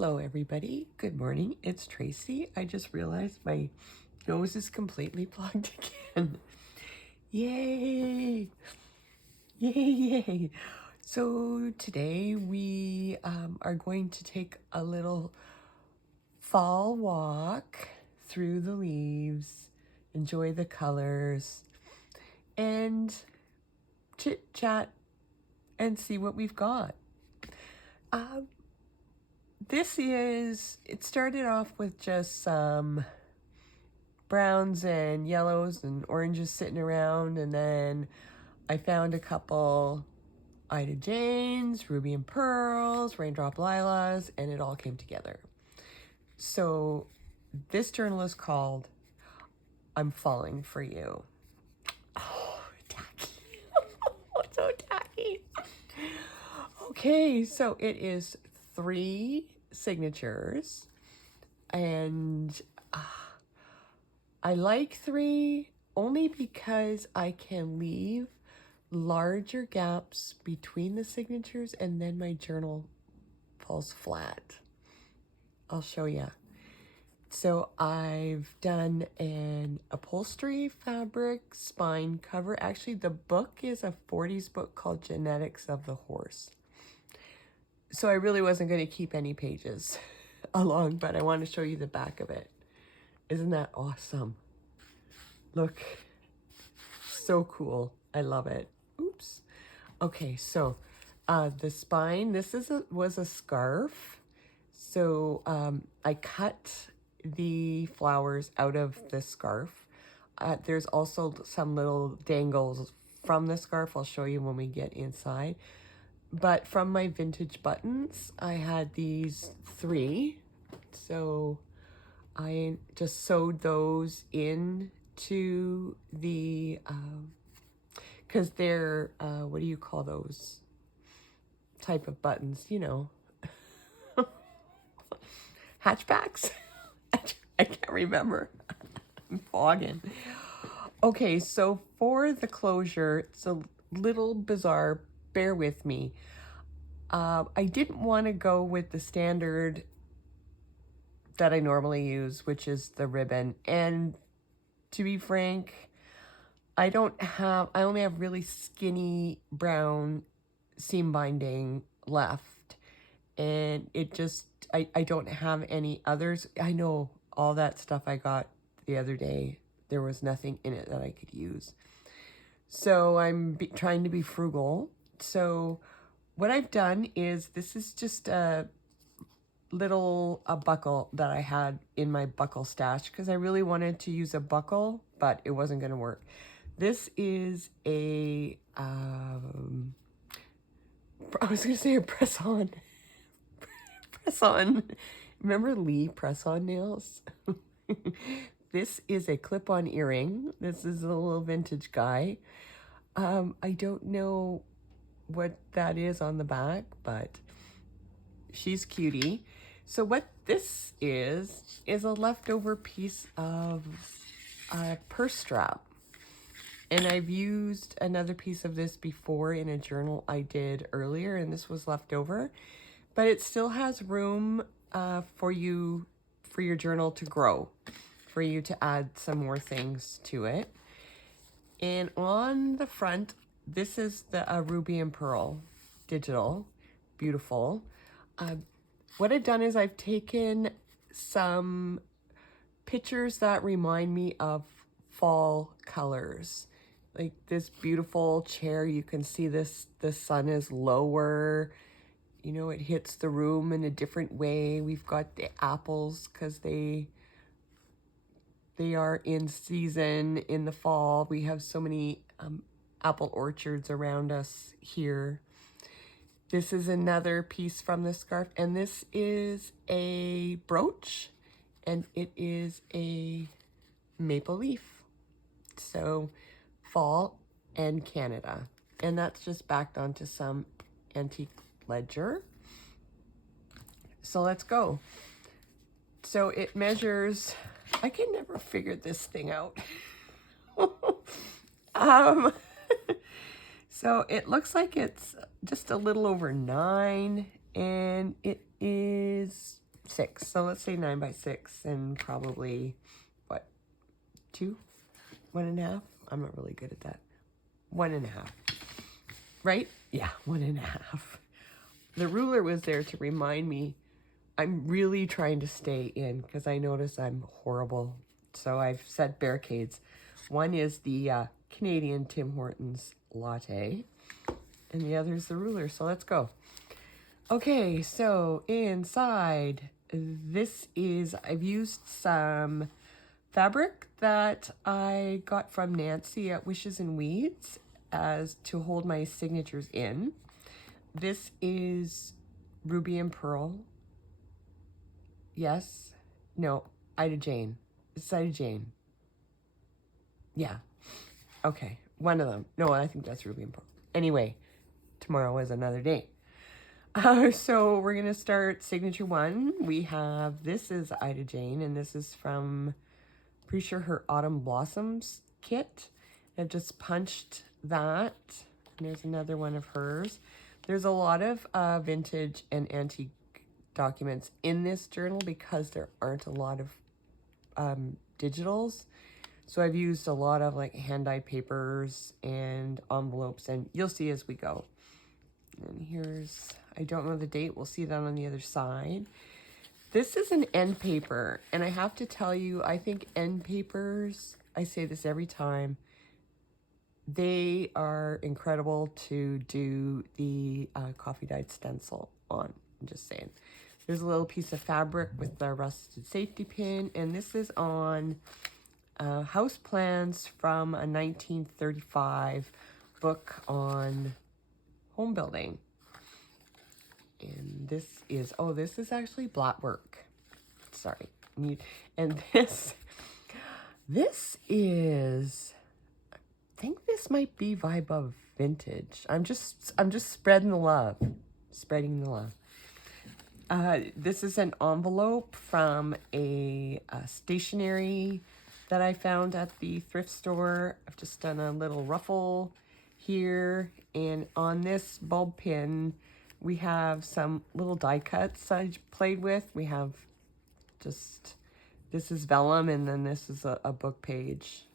Hello everybody, good morning, it's Tracy. I just realized my nose is completely plugged again. Yay! Yay, yay! So today we are going to take a little fall walk through the leaves, enjoy the colors, and chit chat and see what we've got. It started off with just some browns and yellows and oranges sitting around, and then I found a couple Ida Janes, Ruby and Pearls, Raindrop Lilas, and it all came together. So this journal is called I'm Falling for You. Oh, tacky. So tacky. Okay, so it is 3 signatures, and I like 3 only because I can leave larger gaps between the signatures and then my journal falls flat. I'll show you. So I've done an upholstery fabric spine cover. Actually, the book is a 40s book called Genetics of the Horse. So I really wasn't going to keep any pages along, but I want to show you the back of it. Isn't that awesome? Look, so cool. I love it. Oops. Okay, so the spine, this was a scarf. So I cut the flowers out of the scarf. There's also some little dangles from the scarf. I'll show you when we get inside. But from my vintage buttons, I had these 3. So I just sewed those into the, because they're, what do you call those type of buttons? You know, hatchbacks? I can't remember. I'm fogging. Okay, so for the closure, it's a little bizarre. Bear with me. I didn't want to go with the standard that I normally use, which is the ribbon. And to be frank, I only have really skinny brown seam binding left. And it just, I don't have any others. I know all that stuff I got the other day, there was nothing in it that I could use. So I'm trying to be frugal. So what I've done is, this is just a buckle that I had in my buckle stash because I really wanted to use a buckle, but it wasn't going to work. This is a, I was going to say a press-on. Press-on. Remember Lee press-on nails? This is a clip-on earring. This is a little vintage guy. I don't know what that is on the back, but she's cutie. So what this is a leftover piece of a purse strap. And I've used another piece of this before in a journal I did earlier, and this was left over. But it still has room for your journal to grow, for you to add some more things to it. And on the front, this is the Ruby and Pearl digital. Beautiful. What I've done is I've taken some pictures that remind me of fall colors. Like this beautiful chair, you can see this, the sun is lower. You know, it hits the room in a different way. We've got the apples because they are in season in the fall. We have so many apple orchards around us here. This is another piece from the scarf, and this is a brooch, and it is a maple leaf. So fall and Canada. And that's just backed onto some antique ledger. So let's go. So it measures, I can never figure this thing out. So it looks like it's just a little over 9, and it is 6. So let's say 9 by 6 and probably, what, 2? 1.5? I'm not really good at that. 1.5. Right? Yeah, 1.5. The ruler was there to remind me I'm really trying to stay in because I notice I'm horrible. So I've set barricades. One is the Canadian Tim Hortons latte, and the other is the ruler. So let's go. Okay, so inside, this is, I've used some fabric that I got from Nancy at Wishes and Weeds as to hold my signatures in. This is Ruby and Pearl. Yes. No, Ida Jane. It's Ida Jane. Yeah. Okay, one of them. No, I think that's Ruby and Pearl. Anyway, tomorrow is another day. So we're going to start signature 1. We have, this is Ida Jane, and this is from, pretty sure, her Autumn Blossoms kit. I've just punched that. And there's another one of hers. There's a lot of vintage and antique documents in this journal because there aren't a lot of digitals. So I've used a lot of like hand-dyed papers and envelopes, and you'll see as we go. And here's, I don't know the date. We'll see that on the other side. This is an end paper, and I have to tell you, I think end papers, I say this every time, they are incredible to do the coffee dyed stencil on. I'm just saying. There's a little piece of fabric with the rusted safety pin, and this is on house plans from a 1935 book on home building. And this is, oh, this is actually black work. Sorry. And this is, I think this might be vibe of vintage. I'm just spreading the love. Spreading the love. This is an envelope from a stationery that I found at the thrift store. I've just done a little ruffle here, and on this bulb pin we have some little die cuts I played with. We have just, this is vellum, and then this is a book page.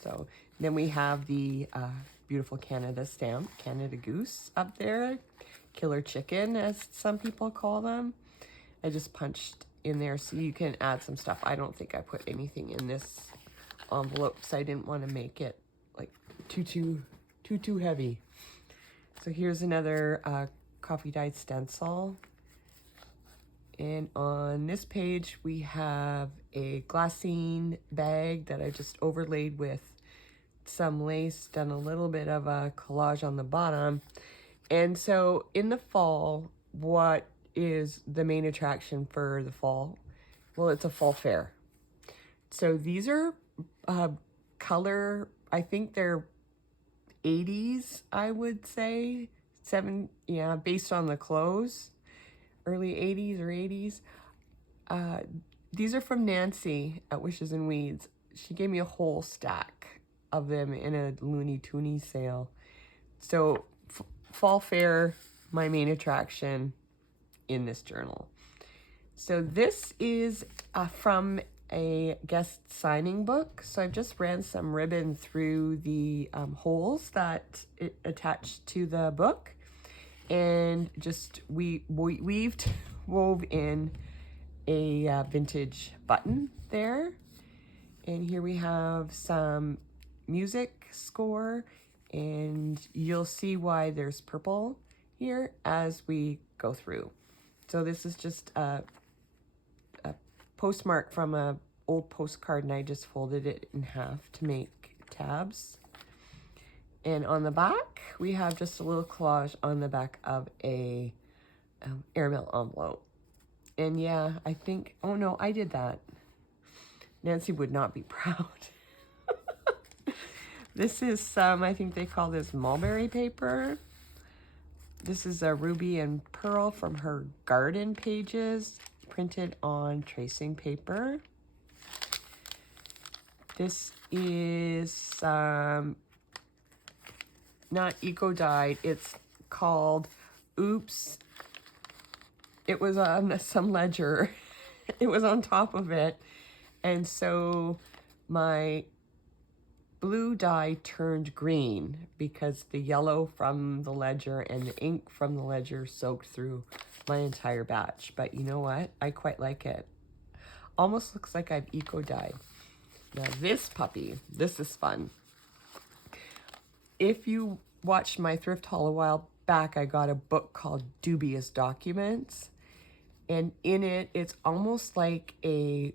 So then we have the beautiful Canada stamp, Canada Goose up there, killer chicken as some people call them. I just punched in there so you can add some stuff. I don't think I put anything in this envelope because I didn't want to make it like too heavy. So here's another coffee dyed stencil. And on this page we have a glassine bag that I just overlaid with some lace, done a little bit of a collage on the bottom. And so in the fall, what is the main attraction for the fall? Well, it's a fall fair. So these are color, I think they're 80s, I would say. Based on the clothes, early 80s or 80s. These are from Nancy at Wishes and Weeds. She gave me a whole stack of them in a Looney Toony sale. So fall fair, my main attraction in this journal. So this is from a guest signing book. So I've just ran some ribbon through the holes that it attached to the book, and just wove in a vintage button there. And here we have some music score, and you'll see why there's purple here as we go through. So this is just a postmark from a old postcard, and I just folded it in half to make tabs. And on the back, we have just a little collage on the back of a airmail envelope. And yeah, I think, oh no, I did that. Nancy would not be proud. This is some, I think they call this mulberry paper. This is a Ruby and Pearl from her garden pages, printed on tracing paper. This is not eco-dyed, it's called Oops. It was on some ledger It was on top of it. And so my blue dye turned green because the yellow from the ledger and the ink from the ledger soaked through my entire batch. But you know what? I quite like it. Almost looks like I've eco-dyed. Now this puppy, this is fun. If you watched my thrift haul a while back, I got a book called Dubious Documents. And in it, it's almost like a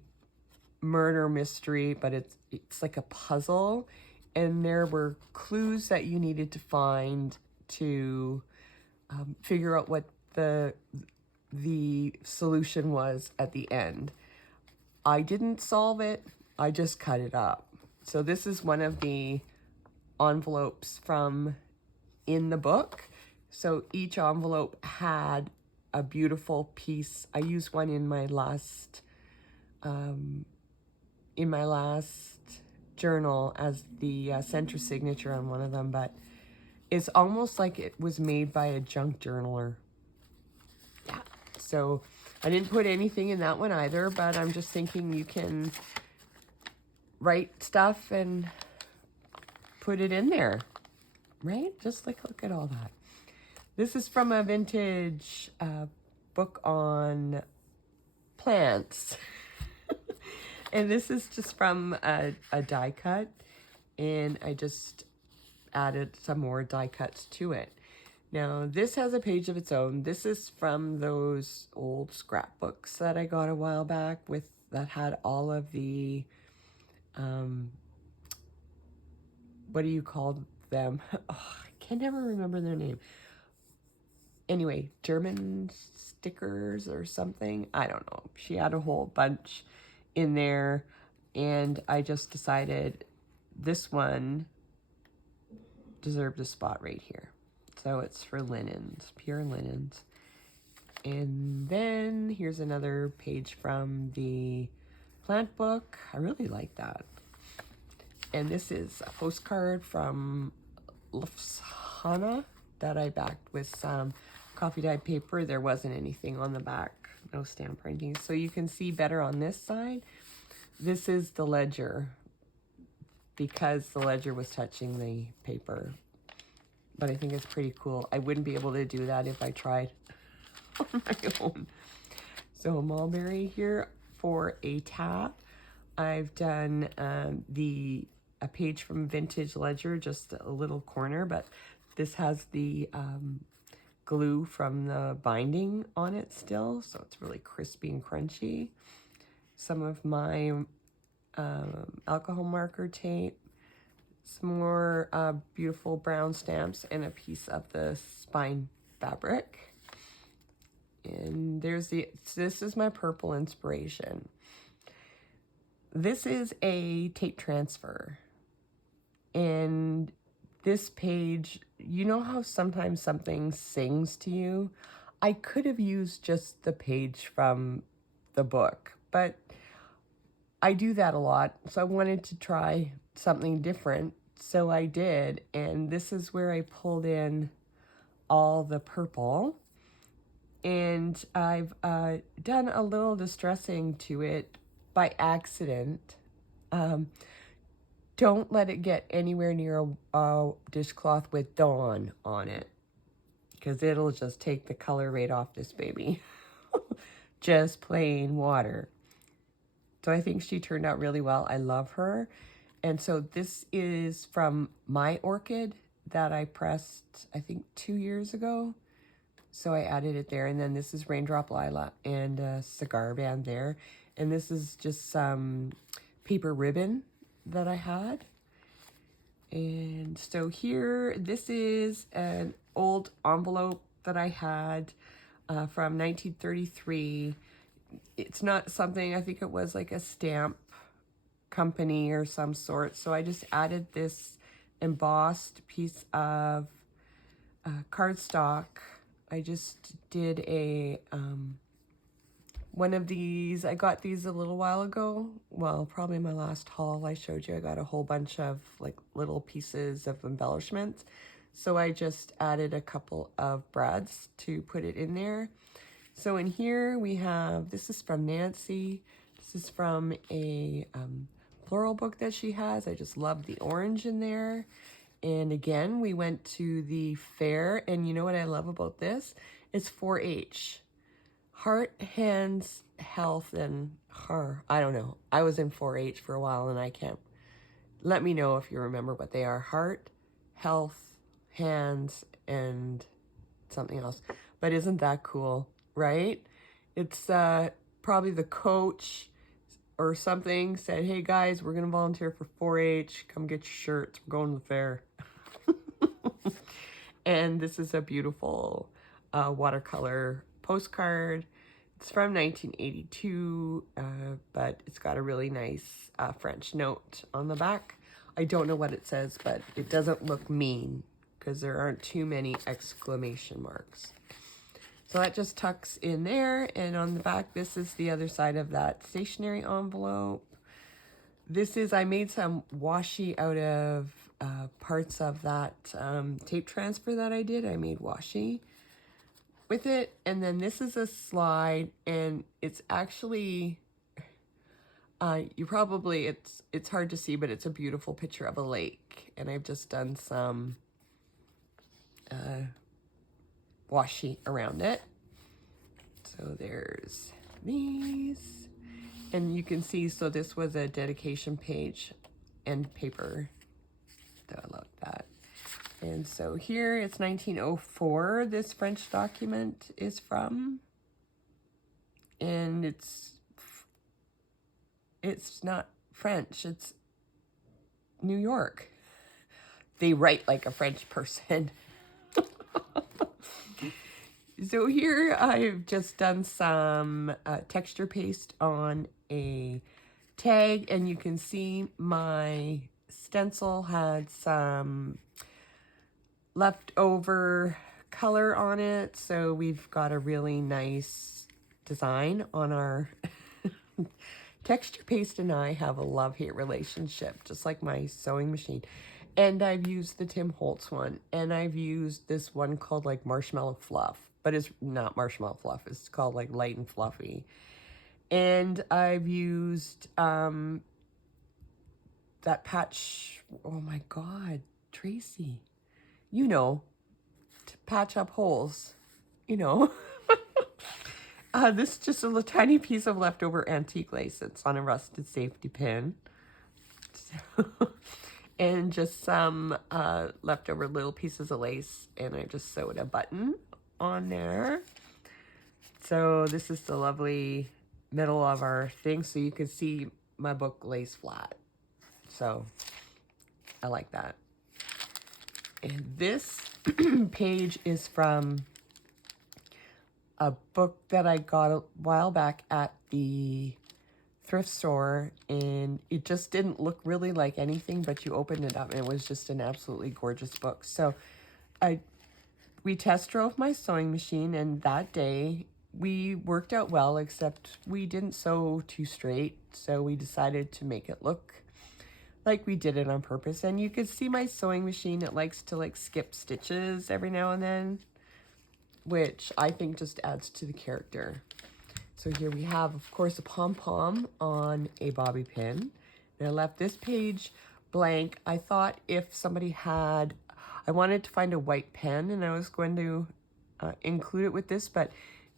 murder mystery, but it's like a puzzle. And there were clues that you needed to find to figure out what the solution was at the end. I didn't solve it, I just cut it up. So this is one of the envelopes from in the book. So each envelope had a beautiful piece. I used one in my last journal as the center signature on one of them, but it's almost like it was made by a junk journaler. Yeah, so I didn't put anything in that one either, but I'm just thinking you can write stuff and put it in there, right? Just like, look at all that. This is from a vintage book on plants. And this is just from a die cut, and I just added some more die cuts to it. Now, this has a page of its own. This is from those old scrapbooks that I got a while back that had all of the, what do you call them? Oh, I can never remember their name. Anyway, German stickers or something. I don't know. She had a whole bunch in there, and I just decided this one deserved a spot right here. So it's for linens, pure linens. And then here's another page from the plant book. I really like that. And this is a postcard from Lufshana that I backed with some coffee dyed paper. There wasn't anything on the back, no stamp or anything. So you can see better on this side. This is the ledger because the ledger was touching the paper. But I think it's pretty cool. I wouldn't be able to do that if I tried on my own. So a mulberry here for a tab. I've done a page from Vintage Ledger, just a little corner, but this has the glue from the binding on it still, so it's really crispy and crunchy. Some of my alcohol marker tape, some more beautiful brown stamps, and a piece of the spine fabric. And this is my purple inspiration. This is a tape transfer. And this page, you know how sometimes something sings to you? I could have used just the page from the book, but I do that a lot. So I wanted to try something different. So I did. And this is where I pulled in all the purple. And I've done a little distressing to it by accident. Don't let it get anywhere near a dishcloth with Dawn on it, because it'll just take the color right off this baby. Just plain water. So I think she turned out really well. I love her. And so this is from my orchid that I pressed, I think 2 years ago. So I added it there. And then this is Raindrop Lilac and a cigar band there. And this is just some paper ribbon that I had. And so here, this is an old envelope that I had from 1933. It's not something, I think it was like a stamp company or some sort. So I just added this embossed piece of cardstock. I just did a one of these. I got these a little while ago. Well, probably my last haul I showed you. I got a whole bunch of like little pieces of embellishments. So I just added a couple of brads to put it in there. So in here we have, this is from Nancy. This is from a floral book that she has. I just love the orange in there. And again, we went to the fair, and you know what I love about this? It's 4-H. Heart, Hands, Health, and Her. I don't know. I was in 4-H for a while, and I can't. Let me know if you remember what they are. Heart, Health, Hands, and something else. But isn't that cool, right? It's probably the coach or something said, hey guys, we're going to volunteer for 4-H. Come get your shirts. We're going to the fair. And this is a beautiful watercolor postcard. It's from 1982, but it's got a really nice French note on the back. I don't know what it says, but it doesn't look mean because there aren't too many exclamation marks. So that just tucks in there, and on the back, this is the other side of that stationery envelope. This is, I made some washi out of parts of that tape transfer that I did. I made washi with it, and then this is a slide, and it's actually, it's hard to see, but it's a beautiful picture of a lake, and I've just done some washi around it. So there's these, and you can see, so this was a dedication page and paper. So I love that. And so here it's 1904 this French document is from, and it's not French, it's New York. They write like a French person. So here I've just done some texture paste on a tag, and you can see my stencil had some leftover color on it. So we've got a really nice design on our texture paste, and I have a love-hate relationship, just like my sewing machine. And I've used the Tim Holtz one, and I've used this one called like Marshmallow Fluff, but it's not Marshmallow Fluff. It's called like Light and Fluffy. And I've used that patch, oh my God, Tracy, you know, to patch up holes, you know. This is just a tiny piece of leftover antique lace. It's on a rusted safety pin. So, and just some leftover little pieces of lace, and I just sewed a button on there. So this is the lovely middle of our thing, so you can see my book lays flat. So I like that. And this page is from a book that I got a while back at the thrift store, and it just didn't look really like anything, but you opened it up and it was just an absolutely gorgeous book. So we test drove my sewing machine, and that day we worked out well, except we didn't sew too straight, so we decided to make it look like we did it on purpose. And you can see my sewing machine, it likes to like skip stitches every now and then, which I think just adds to the character. So here we have, of course, a pom-pom on a bobby pin. And I left this page blank. I thought if somebody had, I wanted to find a white pen, and I was going to include it with this, but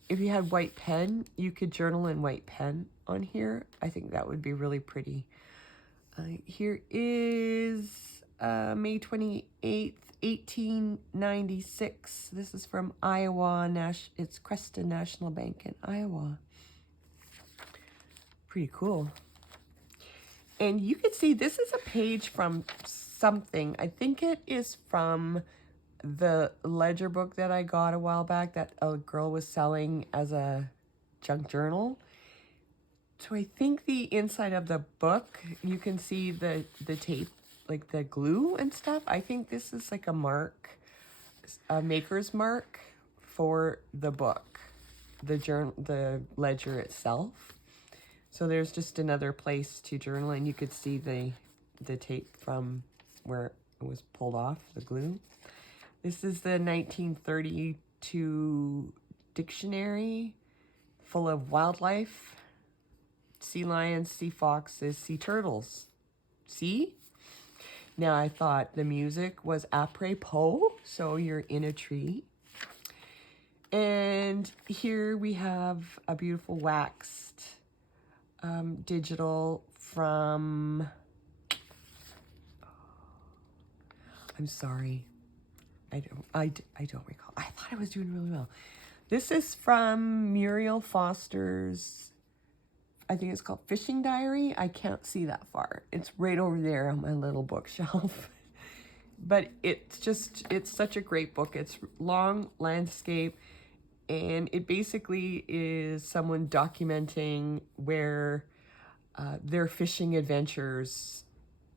if you had white pen, you could journal in white pen on here. I think that would be really pretty. Here is May 28th, 1896. This is from Iowa. It's Creston National Bank in Iowa. Pretty cool. And you can see this is a page from something. I think it is from the ledger book that I got a while back that a girl was selling as a junk journal. So I think the inside of the book, you can see the tape, like the glue and stuff. I think this is like a mark, a maker's mark for the book, the ledger itself. So there's just another place to journal, and you could see the tape from where it was pulled off, the glue. This is the 1932 dictionary. full of wildlife, sea lions, sea foxes, sea turtles. See? Now I thought the music was apropos, so you're in a tree. And here we have a beautiful waxed digital from, I'm sorry, I don't recall. I thought I was doing really well. This is from Muriel Foster's, I think it's called Fishing Diary. I can't see that far. It's right over there on my little bookshelf. But it's such a great book. It's long landscape, and it basically is someone documenting where their fishing adventures,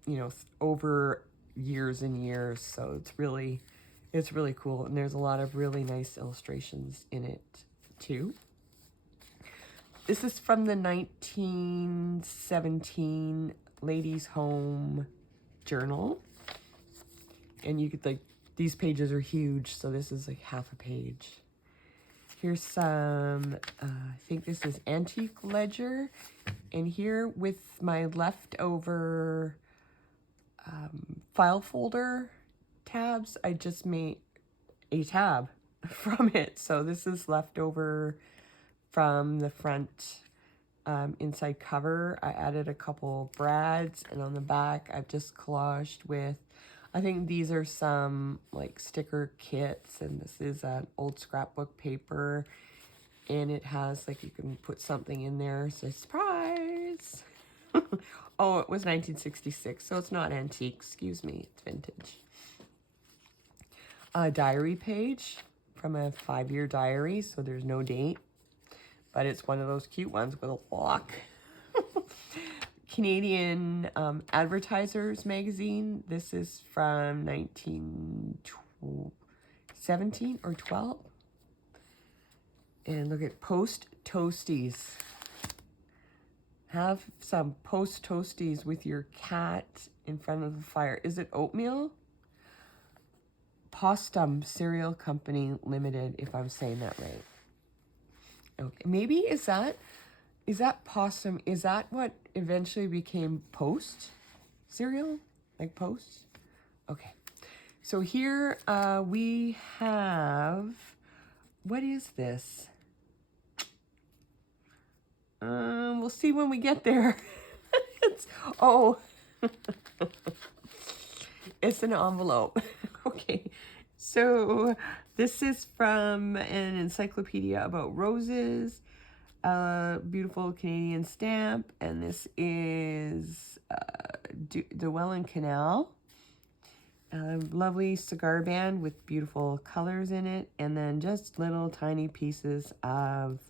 you know, over years and years. So it's really cool. And there's a lot of really nice illustrations in it too. This is from the 1917 Ladies' Home Journal. And you could, like, these pages are huge, so this is like half a page. Here's some, I think this is Antique Ledger. And here with my leftover file folder tabs, I just made a tab from it. So this is leftover from the front inside cover. I added a couple brads, and on the back I've just collaged with, I think these are some like sticker kits, and this is an old scrapbook paper, and it has like, you can put something in there, so surprise. Oh, it was 1966, so it's not antique, excuse me, it's vintage. A diary page from a 5-year diary, so there's no date, but it's one of those cute ones with a lock. Canadian Advertisers magazine. This is from 1917 or 12. And look at Post Toasties. Have some Post Toasties with your cat in front of the fire. Is it oatmeal? Postum Cereal Company Limited, if I'm saying that right. Okay, maybe is that Possum? Is that what eventually became Post cereal? Like Post? Okay. So here we have, what is this? We'll see when we get there. Oh, it's an envelope. Okay. So this is from an encyclopedia about roses. A beautiful Canadian stamp, and this is the Welland Canal. A lovely cigar band with beautiful colors in it, and then just little tiny pieces of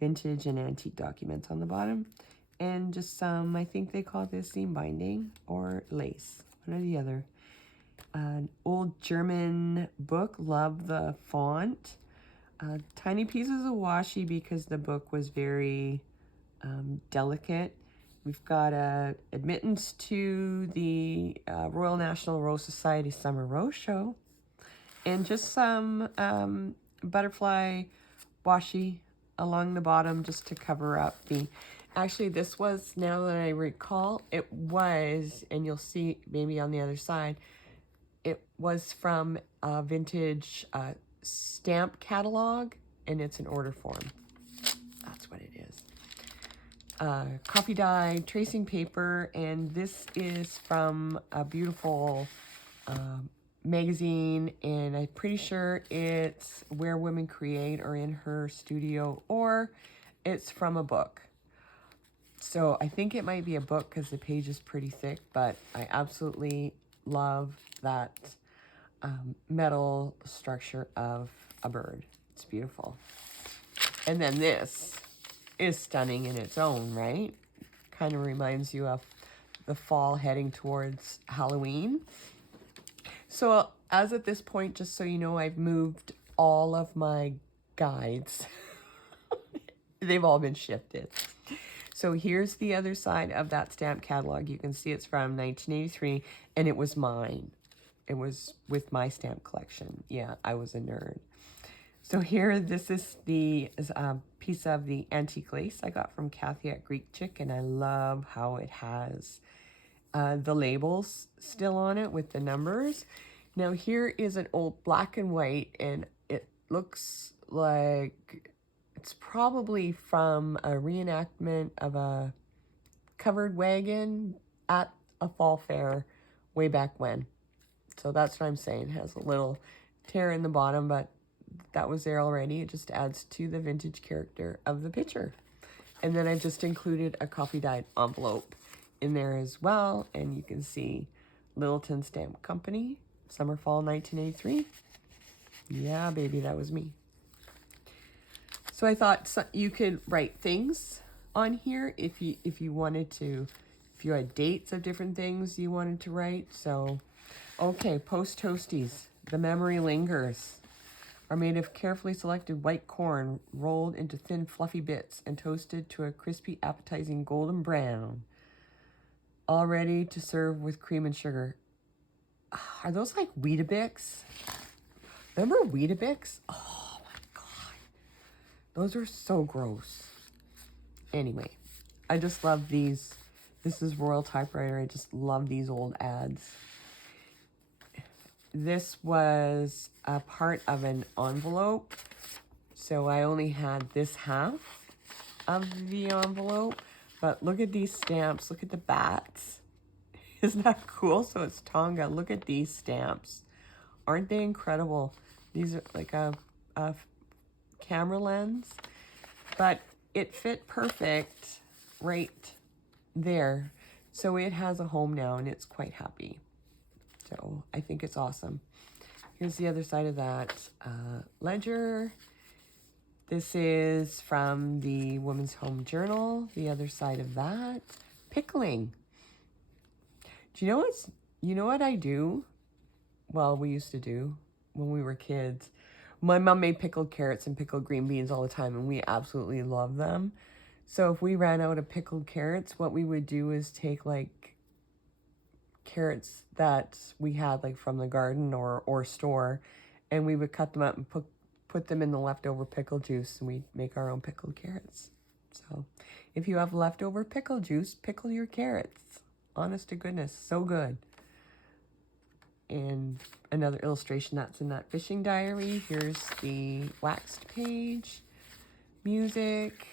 vintage and antique documents on the bottom, and just some, I think they call this seam binding or lace, one or the other. An old German book, love the font. Tiny pieces of washi because the book was very delicate. We've got a admittance to the Royal National Rose Society Summer Rose Show, and just some butterfly washi along the bottom just to cover up the, actually this was, now that I recall, it was, and you'll see maybe on the other side, it was from a vintage stamp catalog, and it's an order form. That's what it is. Coffee dye tracing paper, and this is from a beautiful magazine, and I'm pretty sure it's Where Women Create or in her studio, or it's from a book. So I think it might be a book because the page is pretty thick, but I absolutely love that metal structure of a bird. It's beautiful. And then this is stunning in its own right. Kind of reminds you of the fall heading towards Halloween. So as at this point, just so you know, I've moved all of my guides. They've all been shifted. So here's the other side of that stamp catalog. You can see it's from 1983, and it was mine. It was with my stamp collection. Yeah, I was a nerd. So here, this is the piece of the antique lace I got from Kathy at Greek Chick, and I love how it has the labels still on it with the numbers. Now here is an old black and white, and it looks like it's probably from a reenactment of a covered wagon at a fall fair way back when. So that's what I'm saying. It has a little tear in the bottom, but that was there already. It just adds to the vintage character of the picture. And then I just included a coffee dyed envelope in there as well. And you can see Littleton Stamp Company, summer fall 1983. Yeah, baby, that was me. So I thought you could write things on here if you wanted to, if you had dates of different things you wanted to write. So, okay, Post Toasties. The memory lingers. Are made of carefully selected white corn rolled into thin fluffy bits and toasted to a crispy appetizing golden brown. All ready to serve with cream and sugar. Are those like Weetabix? Remember Weetabix? Oh my god. Those are so gross. Anyway, I just love these. This is Royal Typewriter. I just love these old ads. This was a part of an envelope, so I only had this half of the envelope, but look at these stamps. Look at the bats. Isn't that cool? So it's Tonga. Look at these stamps. Aren't they incredible? These are like a camera lens, but it fit perfect right there. So it has a home now, and it's quite happy. So I think it's awesome. Here's the other side of that ledger. This is from the Women's Home Journal. The other side of that, Pickling. Do you know what I do? Well, we used to do when we were kids. My mom made pickled carrots and pickled green beans all the time, and we absolutely love them. So if we ran out of pickled carrots, what we would do is take like carrots that we had like from the garden or store, and we would cut them up and put them in the leftover pickle juice, and we'd make our own pickled carrots. So if you have leftover pickle juice, pickle your carrots. Honest to goodness, so good. And another illustration that's in that fishing diary. Here's the waxed page, music,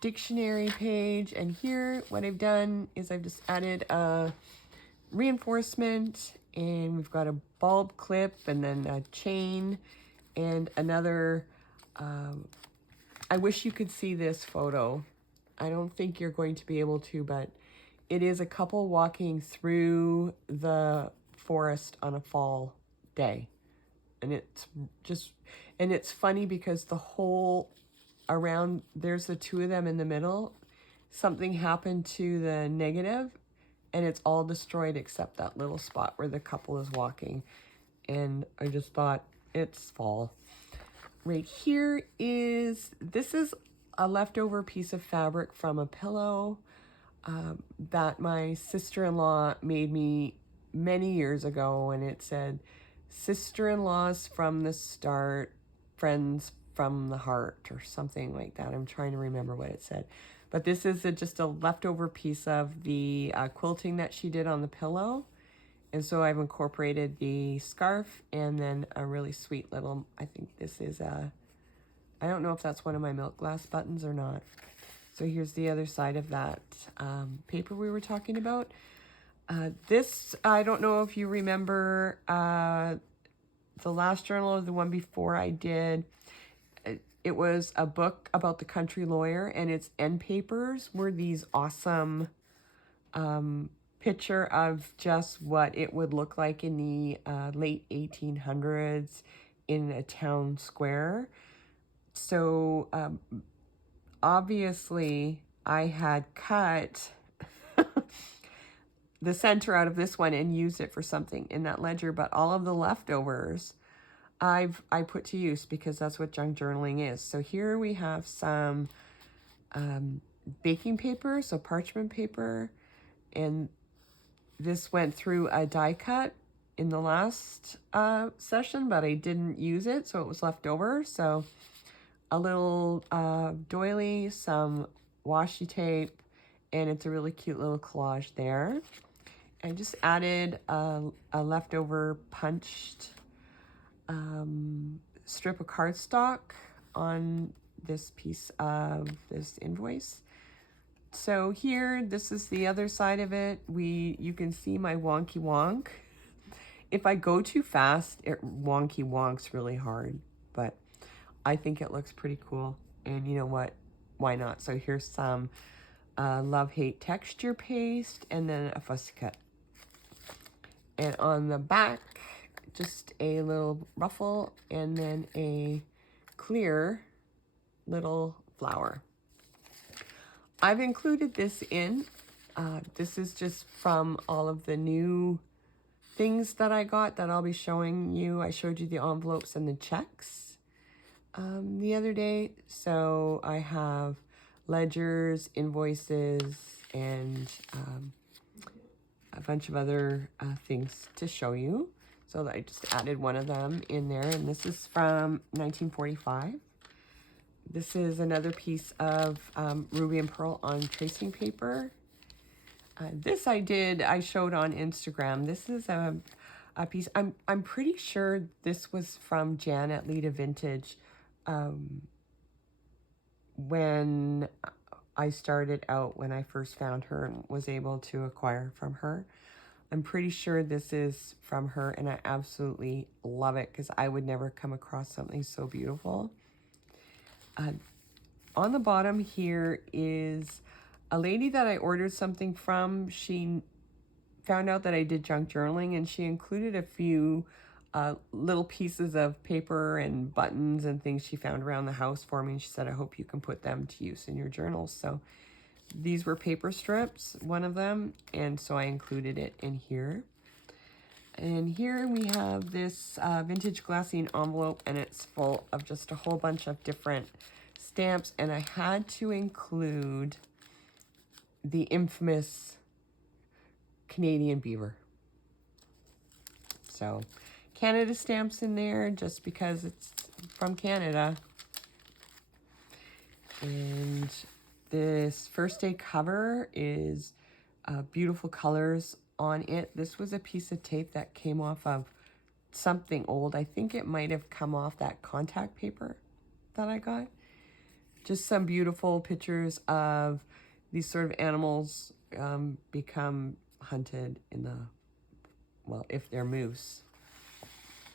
dictionary page, and here what I've done is I've just added a reinforcement, and we've got a bulb clip and then a chain and another I wish you could see this photo. I don't think you're going to be able to, but it is a couple walking through the forest on a fall day, and it's funny because the whole around, there's the two of them in the middle, something happened to the negative and it's all destroyed except that little spot where the couple is walking. And I just thought, it's fall. Right here this is a leftover piece of fabric from a pillow that my sister-in-law made me many years ago, and it said, "Sister-in-laws from the start, friends from the heart," or something like that. I'm trying to remember what it said. But this is just a leftover piece of the quilting that she did on the pillow. And so I've incorporated the scarf and then a really sweet little, I think this is I don't know if that's one of my milk glass buttons or not. So here's the other side of that paper we were talking about. This, I don't know if you remember the last journal or the one before I did. It was a book about the country lawyer, and its end papers were these awesome picture of just what it would look like in the late 1800s in a town square. So obviously I had cut the center out of this one and used it for something in that ledger, but all of the leftovers I put to use because that's what junk journaling is. So here we have some baking paper, so parchment paper, and this went through a die cut, in the last session, but I didn't use it, so it was left over. So a little doily, some washi tape, and it's a really cute little collage there. I just added a leftover punched strip of cardstock on this piece of this invoice. So here, this is the other side of it. You can see my wonky wonk. If I go too fast, it wonky wonks really hard, but I think it looks pretty cool. And you know what? Why not? So here's some love-hate texture paste and then a fussy cut. And on the back, just a little ruffle and then a clear little flower. I've included this in. This is just from all of the new things that I got that I'll be showing you. I showed you the envelopes and the checks the other day. So I have ledgers, invoices, and a bunch of other things to show you. So I just added one of them in there, and this is from 1945. This is another piece of ruby and pearl on tracing paper. This I showed on Instagram. This is a piece, I'm pretty sure this was from Janet Lita Vintage when I started out, when I first found her and was able to acquire from her. I'm pretty sure this is from her, and I absolutely love it because I would never come across something so beautiful. On the bottom here is a lady that I ordered something from. She found out that I did junk journaling, and she included a few little pieces of paper and buttons and things she found around the house for me. And she said, I hope you can put them to use in your journals. So these were paper strips, one of them, and so I included it in here. And here we have this vintage glassine envelope, and it's full of just a whole bunch of different stamps, and I had to include the infamous Canadian beaver. So Canada stamps in there just because it's from Canada. And this first day cover is beautiful colors on it. This was a piece of tape that came off of something old. I think it might have come off that contact paper that I got. Just some beautiful pictures of these sort of animals become hunted in the, well, if they're moose.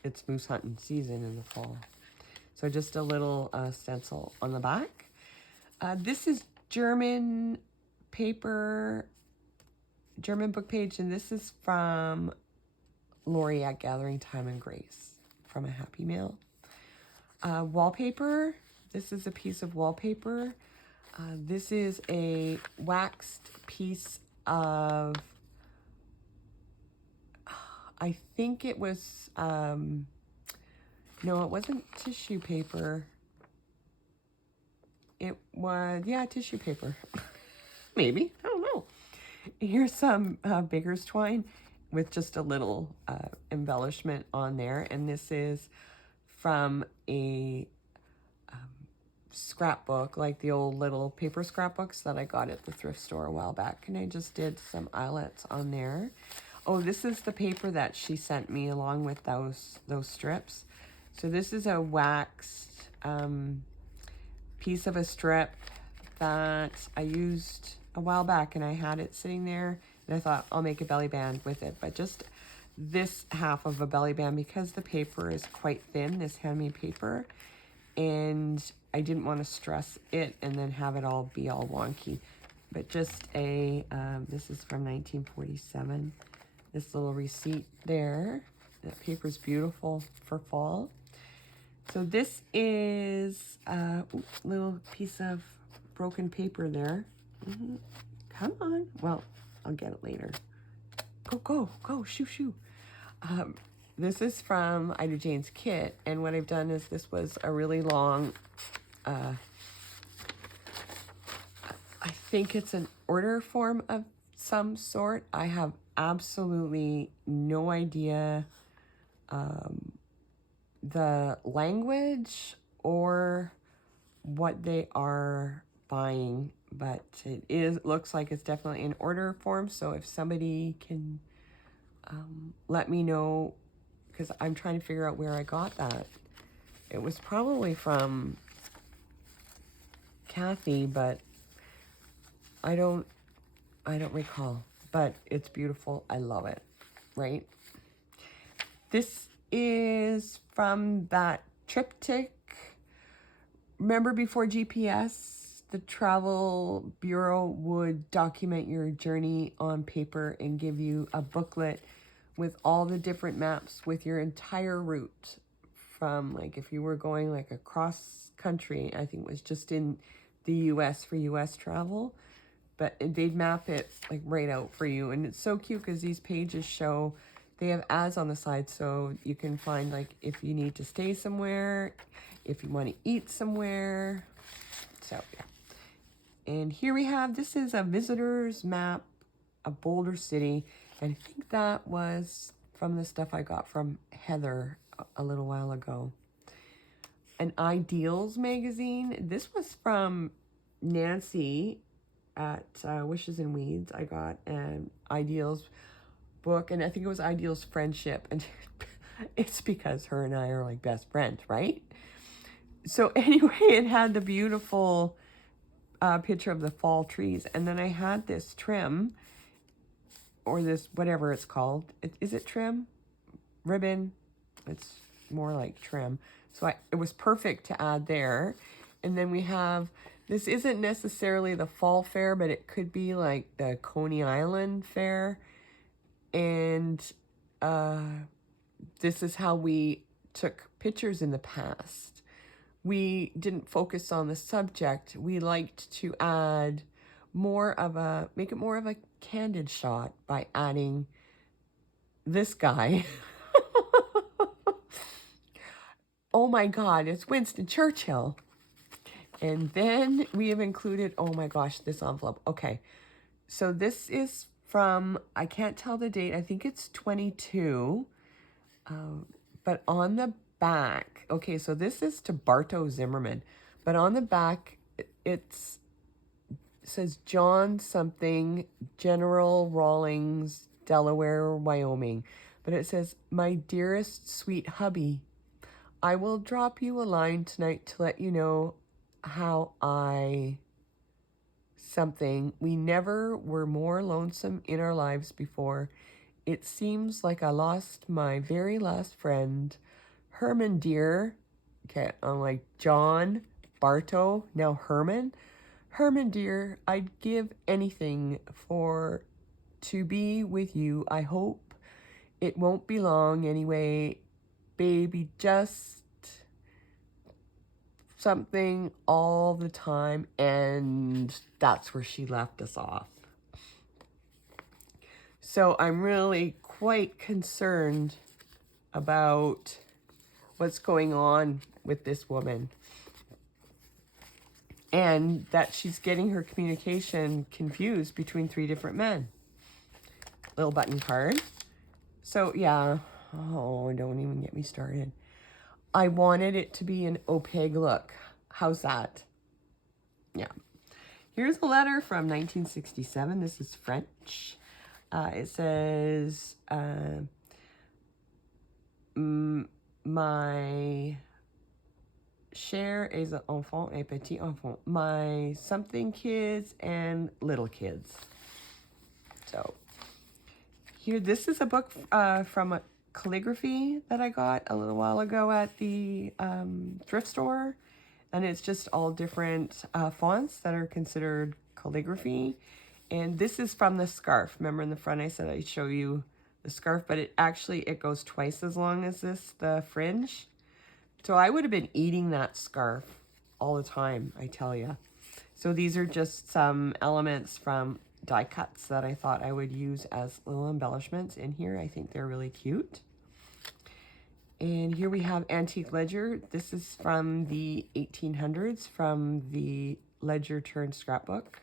It's moose hunting season in the fall. So just a little stencil on the back. This is German paper, German book page, and this is from Lori at Gathering Time and Grace from a Happy Mail. Wallpaper. This is a piece of wallpaper. This is a waxed piece of, I think it was, no, it wasn't tissue paper. It was, yeah, tissue paper. Maybe, I don't know. Here's some baker's twine with just a little embellishment on there. And this is from a scrapbook, like the old little paper scrapbooks that I got at the thrift store a while back. And I just did some eyelets on there. Oh, this is the paper that she sent me along with those strips. So this is a waxed piece of a strip that I used a while back, and I had it sitting there, and I thought I'll make a belly band with it, but just this half of a belly band because the paper is quite thin, this handmade paper, and I didn't want to stress it and then have it all be all wonky. But just a, this is from 1947, this little receipt there. That paper's beautiful for fall. So this is a little piece of broken paper there. Come on. Well, I'll get it later. Go, shoo. This is from Ida Jane's kit, and what I've done is this was a really long, I think it's an order form of some sort. I have absolutely no idea the language or what they are buying, but looks like it's definitely in order form. So if somebody can let me know, because I'm trying to figure out where I got that. It was probably from Kathy, but I don't recall. But it's beautiful. I love it. Right? This is from that triptych. Remember before GPS, the travel bureau would document your journey on paper and give you a booklet with all the different maps with your entire route from, like, if you were going like across country, I think it was just in the US for US travel, but they'd map it like right out for you. And it's so cute because these pages show, they have ads on the side, so you can find like if you need to stay somewhere, if you want to eat somewhere. So yeah. And here we have, this is a visitor's map of Boulder City. And I think that was from the stuff I got from Heather a little while ago. An Ideals magazine. This was from Nancy at Wishes and Weeds. I got an Ideals book, and I think it was Ideals Friendship. And it's because her and I are like best friends, right? So anyway, it had the beautiful picture of the fall trees. And then I had this trim, or this, whatever it's called. Is it trim? Ribbon? It's more like trim. So it was perfect to add there. And then we have, this isn't necessarily the fall fair, but it could be like the Coney Island fair. And this is how we took pictures in the past. We didn't focus on the subject. We liked to add make it more of a candid shot by adding this guy. Oh my God, it's Winston Churchill. And then we have included, oh my gosh, this envelope. Okay, so this is from, I can't tell the date, I think it's 22. But on the back, okay, so this is to Bartow Zimmerman. But on the back, it says John something, General Rawlings, Delaware, Wyoming. But it says, my dearest sweet hubby, I will drop you a line tonight to let you know how we never were more lonesome in our lives before. It seems like I lost my very last friend, Herman dear. Okay, I'm like John, Bartow, now Herman. Herman dear, I'd give anything to be with you. I hope it won't be long anyway. Baby, just something all the time. And that's where she left us off. So I'm really quite concerned about what's going on with this woman. And that she's getting her communication confused between 3 different men. Little button card. So yeah, oh, don't even get me started. I wanted it to be an opaque look. How's that? Yeah. Here's a letter from 1967. This is French. It says, my cher et enfant et petit enfant. My something kids and little kids. So here, this is a book from a calligraphy that I got a little while ago at the thrift store. And it's just all different fonts that are considered calligraphy. And this is from the scarf. Remember in the front I said I'd show you the scarf, but it goes twice as long as this, the fringe. So I would have been eating that scarf all the time, I tell you. So these are just some elements from die cuts that I thought I would use as little embellishments in here. I think they're really cute. And here we have Antique Ledger. This is from the 1800s, from the Ledger turned scrapbook.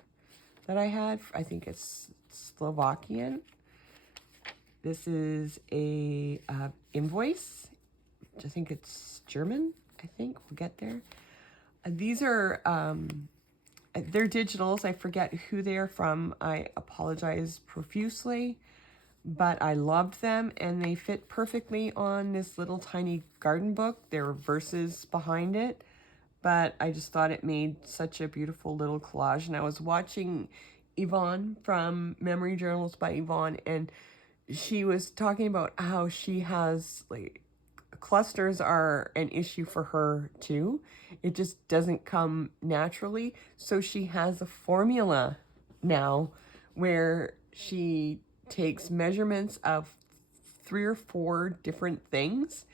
that I had. I think it's Slovakian. This is a invoice. I think it's German. I think we'll get there. These are they're digitals. I forget who they are from. I apologize profusely, but I loved them and they fit perfectly on this little tiny garden book. There are verses behind it, but I just thought it made such a beautiful little collage. And I was watching Yvonne from Memory Journals by Yvonne, and she was talking about how she has, like, clusters are an issue for her too. It just doesn't come naturally. So she has a formula now where she takes measurements of 3 or 4 different things,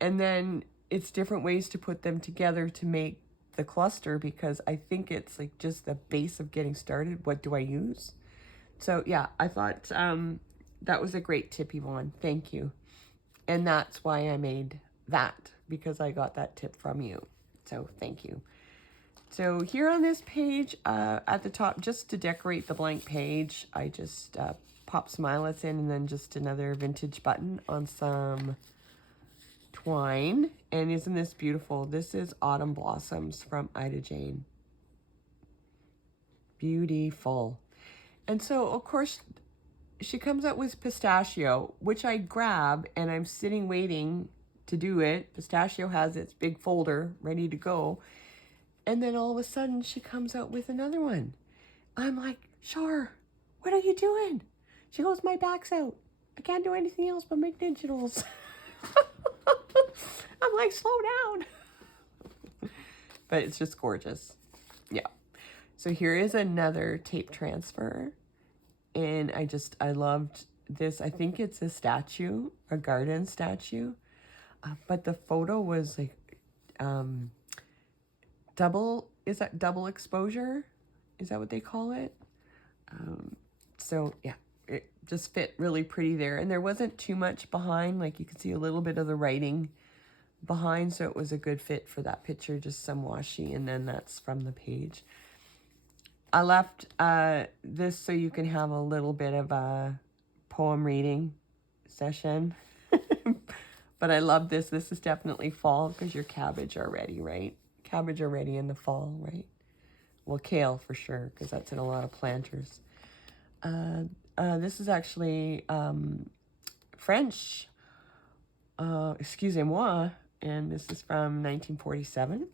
and then it's different ways to put them together to make the cluster, because I think it's like just the base of getting started. What do I use? So yeah, I thought that was a great tip, Yvonne. Thank you. And that's why I made that, because I got that tip from you. So thank you. So here on this page, at the top, just to decorate the blank page, I just pop some eyelets in, and then just another vintage button on some twine. And isn't this beautiful? This is Autumn Blossoms from Ida Jane. Beautiful. And so, of course, she comes out with pistachio, which I grab, and I'm sitting waiting to do it. Pistachio has its big folder ready to go. And then all of a sudden she comes out with another one. I'm like, Char, what are you doing? She goes, my back's out. I can't do anything else but make digitals. I'm like, slow down. But it's just gorgeous. Yeah. So here is another tape transfer. And I loved this. I think it's a statue, a garden statue. But the photo was like double exposure? Is that what they call it? So yeah, it just fit really pretty there. And there wasn't too much behind. Like, you could see a little bit of the writing behind. So it was a good fit for that picture, just some washi. And then that's from the page. I left this so you can have a little bit of a poem reading session. But I love this. This is definitely fall, because your cabbage are ready, right? Cabbage are ready in the fall, right? Well, kale for sure, because that's in a lot of planters. This is actually French, excusez-moi, and this is from 1947.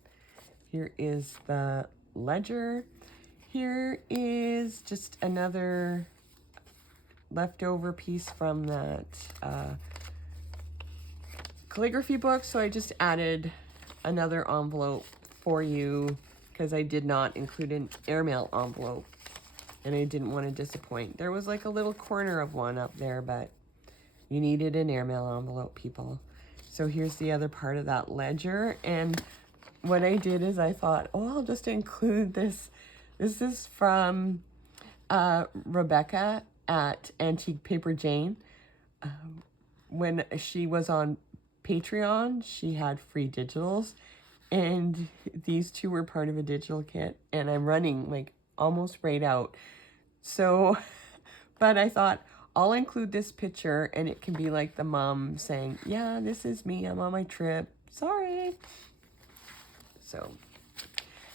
Here is the ledger. Here is just another leftover piece from that calligraphy book. So I just added another envelope for you, because I did not include an airmail envelope and I didn't want to disappoint. There was like a little corner of one up there, but you needed an airmail envelope, people. So here's the other part of that ledger. And what I did is I thought, oh, I'll just include this. This is from Rebecca at Antique Paper Jane. When she was on Patreon, she had free digitals, and these two were part of a digital kit, and I'm running like almost right out. So, but I thought I'll include this picture, and it can be like the mom saying, yeah, this is me, I'm on my trip, sorry. So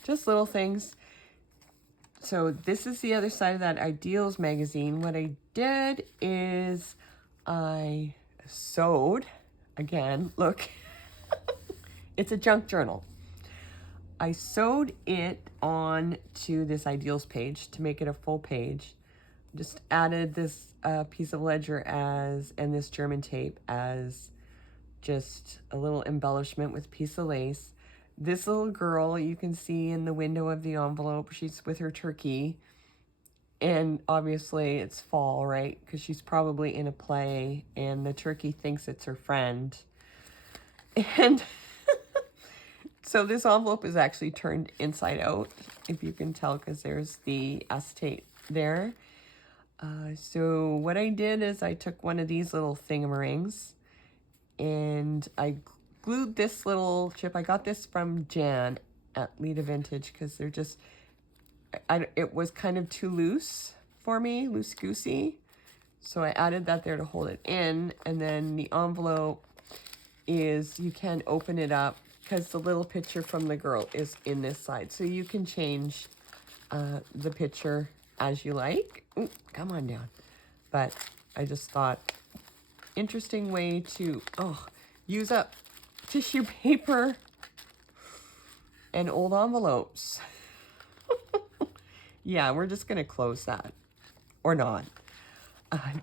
just little things. So this is the other side of that Ideals magazine. What I did is I sewed, again, look, it's a junk journal. I sewed it on to this Ideals page to make it a full page. Just added this piece of ledger and this German tape as just a little embellishment with a piece of lace. This little girl, you can see in the window of the envelope, she's with her turkey. And obviously it's fall, right? Because she's probably in a play and the turkey thinks it's her friend. And so this envelope is actually turned inside out, if you can tell, because there's the acetate there. So what I did is I took one of these little thingamarings and I glued this little chip. I got this from Jan at Lita Vintage, because they're just it was kind of too loose for me, loose-goosey. So I added that there to hold it in. And then the envelope is, you can open it up because the little picture from the girl is in this side. So you can change the picture as you like. Ooh, come on down. But I just thought, interesting way to use up tissue paper and old envelopes. Yeah, we're just gonna close that, or not.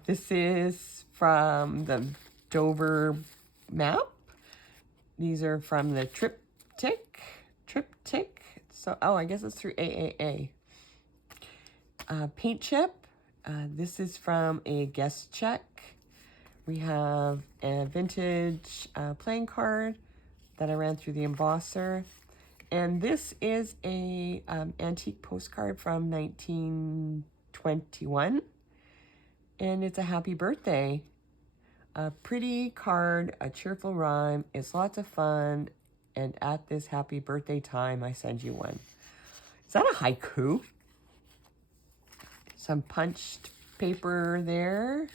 This is from the Dover map. These are from the triptych. So, I guess it's through AAA. Paint chip. This is from a guest check. We have a vintage playing card that I ran through the embosser. And this is a antique postcard from 1921. And it's a happy birthday. A pretty card, a cheerful rhyme. It's lots of fun. And at this happy birthday time, I send you one. Is that a haiku? Some punched paper there.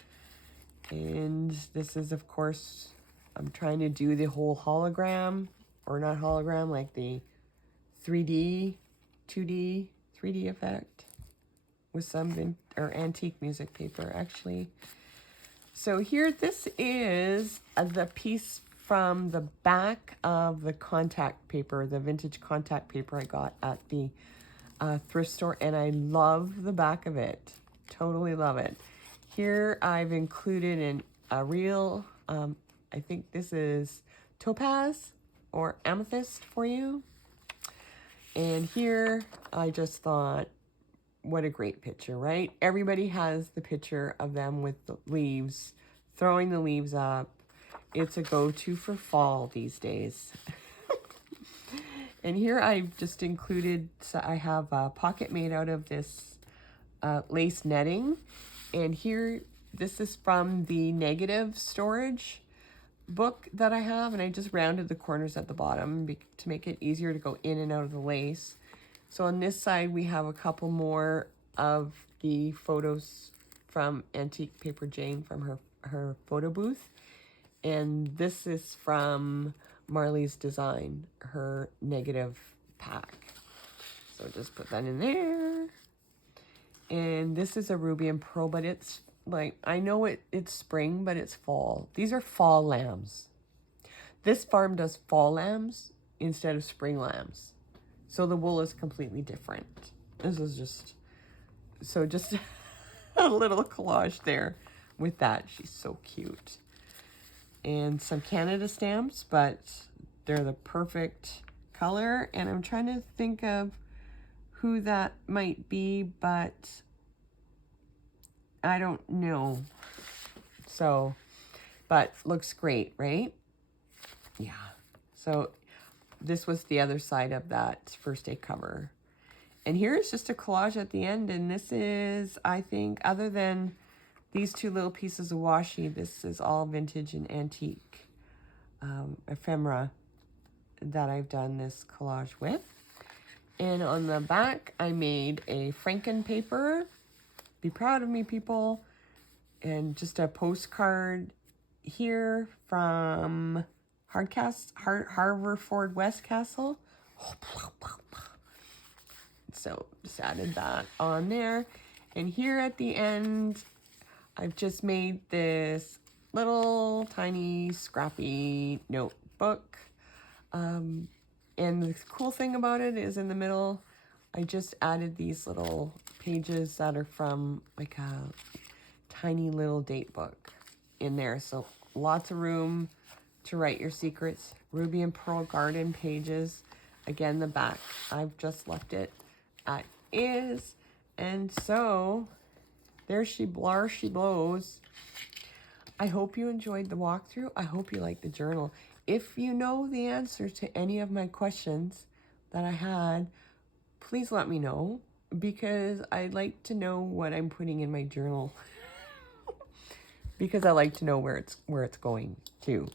And this is, of course, I'm trying to do the whole hologram, or not hologram, like the 3D, 2D, 3D effect with some antique music paper, actually. So here, this is the piece from the back of the contact paper, the vintage contact paper I got at the thrift store, and I love the back of it. Totally love it. Here I've included in a real, I think this is topaz or amethyst for you. And here I just thought, what a great picture, right? Everybody has the picture of them with the leaves, throwing the leaves up. It's a go-to for fall these days. And here I've just included, so I have a pocket made out of this lace netting. And here, this is from the negative storage book that I have. And I just rounded the corners at the bottom to make it easier to go in and out of the lace. So on this side, we have a couple more of the photos from Antique Paper Jane from her photo booth. And this is from Marley's Design, her negative pack. So just put that in there. And this is a Ruby and Pearl, but it's like, I know it's spring, but it's fall. These are fall lambs. This farm does fall lambs instead of spring lambs. So the wool is completely different. This is just a little collage there with that. She's so cute. And some Canada stamps, but they're the perfect color. And I'm trying to think of who that might be, but I don't know. So, but looks great, right? Yeah. So this was the other side of that first day cover. And here's just a collage at the end. And this is, I think, other than these two little pieces of washi, this is all vintage and antique ephemera that I've done this collage with. And on the back, I made a Franken paper. Be proud of me, people. And just a postcard here from Haverford West Castle. So just added that on there. And here at the end, I've just made this little tiny scrappy notebook. And the cool thing about it is in the middle, I just added these little pages that are from like a tiny little date book in there. So lots of room to write your secrets. Ruby and Pearl Garden pages. Again, the back, I've just left it at is. And so there she blows. I hope you enjoyed the walkthrough. I hope you liked the journal. If you know the answer to any of my questions that I had, please let me know, because I'd like to know what I'm putting in my journal. Because I like to know where it's going to.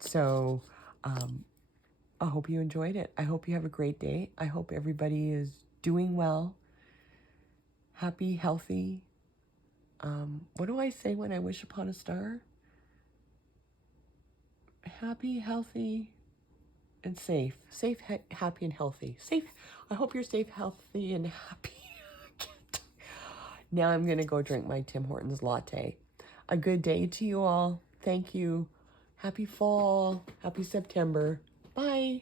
So I hope you enjoyed it. I hope you have a great day. I hope everybody is doing well happy, healthy. What do I say when I wish upon a star? Happy, healthy, and safe. Safe, happy, and healthy. Safe. I hope you're safe, healthy, and happy. Now I'm going to go drink my Tim Hortons latte. A good day to you all. Thank you. Happy fall. Happy September. Bye.